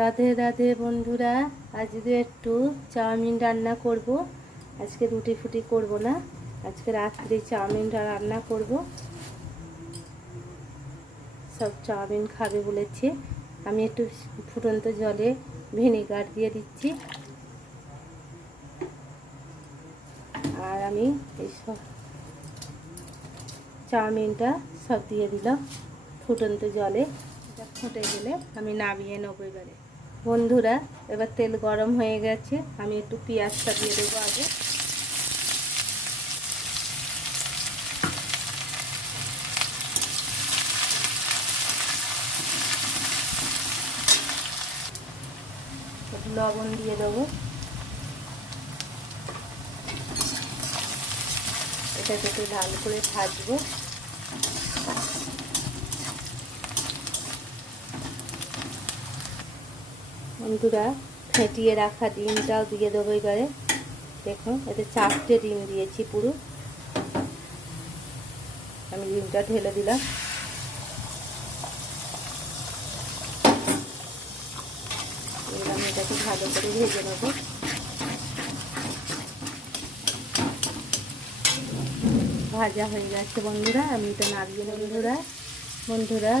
রাধে রাধে বন্ধুরা, আজকে একটু চাউমিন রান্না করব। আজকে রুটি ফুটি করব না, আজকে রাত্রে চাউমিনটা রান্না করব। সব চাউমিন খাবে বলেছে। আমি একটু ফুটন্ত জলে ভিনেগার দিয়ে দিচ্ছি, আর আমি এই সব চাউমিনটা সব দিয়ে দিলাম ফুটন্ত জলে। এটা ফুটে গেলে আমি নামিয়ে নেবো। এবারে বন্ধুরা, এবার তেল গরম হয়ে গেছে, আমি একটু পেঁয়াজটা দিয়ে দেবো আগে। একটু লবণ দিয়ে দেবো। এটাকে একটু লাল করে ভাজবো। বন্ধুরা, ফেটিয়ে রাখা ডিমটাও দিয়ে দেবো এবারে। দেখুন, এতে 4টে ডিম দিয়েছি পুরো। আমি ডিমটা ঢেলে দিলাম। এবার আমি এটাকে ভালো করে ভেজে নেব। ভাজা হয়ে গেছে বন্ধুরা, আমি এটা নামিয়ে নেব। বন্ধুরা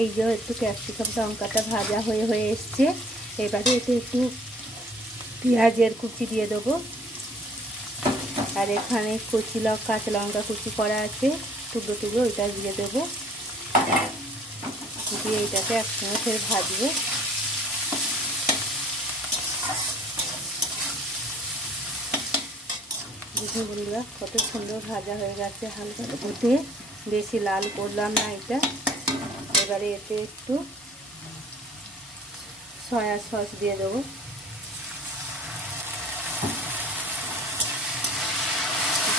এই যে একটু ক্যাপসিকাম লঙ্কাটা ভাজা হয়ে হয়ে এসছে। এবারে এতে একটু পেঁয়াজের কুচি দিয়ে দেবো, আর এখানে কাঁচা লঙ্কা কুচি করা আছে টুকরো টুকরো, ওইটা দিয়ে দেবো। দিয়ে এটাকে একসঙ্গে ফের ভাজবো। দেখুন বন্ধুরা, কত সুন্দর ভাজা হয়ে গেছে। হালকা হতে বেশি লাল করলাম না এটা। এবারে এতে একটু সয়া সস দিয়ে দেবো।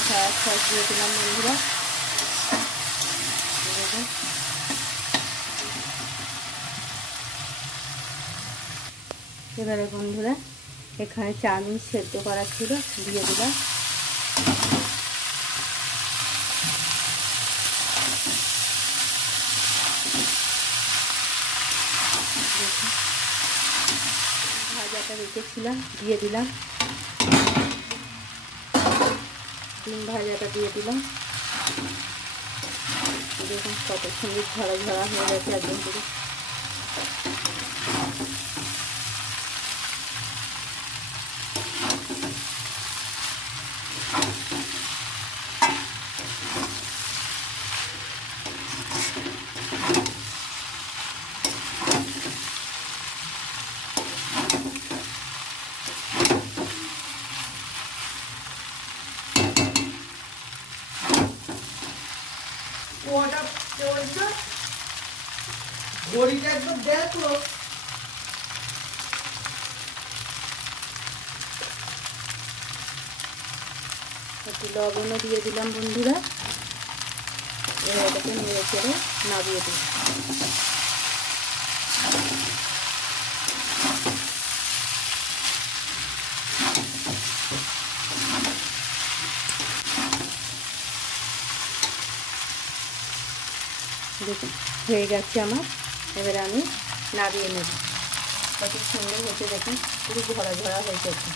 সয়া সস দিয়ে দিলাম বন্ধুরা। এবারে বন্ধুরা, এখানে চাউমিন সেদ্ধ করা ছিল, দিয়ে দিলাম। ভাজাটা রেখেছিলাম, দিয়ে দিলাম। ডিম ভাজাটা দিয়ে দিলাম। দেখুন কত সুন্দর ঝরা ঝরা হয়ে গেছে একদম পুরো। ওটা চলছে, ঘড়িটা একটু দেখো। একটু লবণও দিয়ে দিলাম বন্ধুরা। এবার এটাকে নেড়ে চেড়ে নামিয়ে দিই। দেখুন হয়ে গেছে আমার। এবারে আমি নামিয়ে নেব। কত সুন্দর হয়েছে দেখুন, পুরো ঝরা ঝরা হয়ে গেছে।